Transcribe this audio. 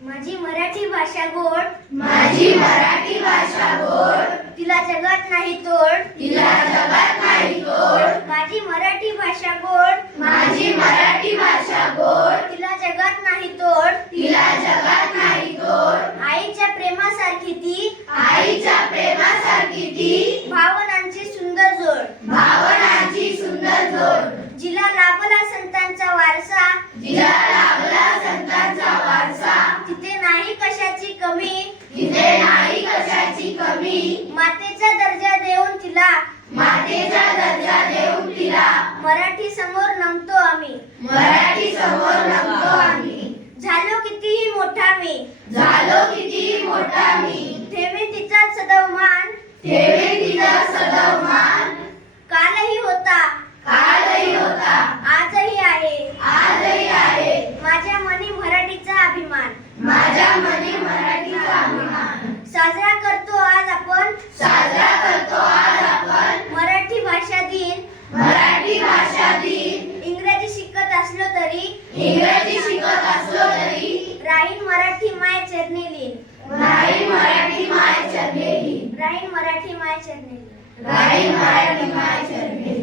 माझी मराठी भाषा गोड, माझी मराठी भाषा गोड, तिला जगात नाही तोड, तिला जगात नाही तोड. माझी मराठी भाषा गोड, माझी मराठी भाषा गोड, तिला जगात नाही तोड, तिला जगात नाही तोड. आईच्या प्रेमासारखी ती, आईच्या प्रेमासारखी ती, भावनांची सुंदर जोड, भावनांची सुंदर जोड. जिला लाभला संतांचा वारसा, जिला लाभला संतांचा वारसा, तिथे नाही कशाची कमी, तिथे नाही कशाची कमी. मातेचा दर्जा देऊन तिला, मातेचा दर्जा देऊन तिला, मराठी समोर नमतो आम्ही, मराठी समोर नमतो आम्ही. झालो कितीही मोठा मी, झालो किती मोठा मी, ठेवीन तिचा सदैव मान, ठेवे तिचा सदैव मान. कालही होता, कालही होता, आजही आहे, आजही आहे. माझ्या मनी मराठीचा अभिमान, माझ्या मनी मराठीचा अभिमान. साजरा करतो आज आपण, साजरा करतो आज आपण मराठी भाषा दिन. मराठी भाषा दिन. इंग्रजी शिकत असलो तरी, इंग्रजी शिकत असलो तरी, राहीन मराठी माय चरणी लीन, राहील मराठी माय चरणी, राहीन मराठी माय चरणी लीन. राहील मराठी माय चरणी.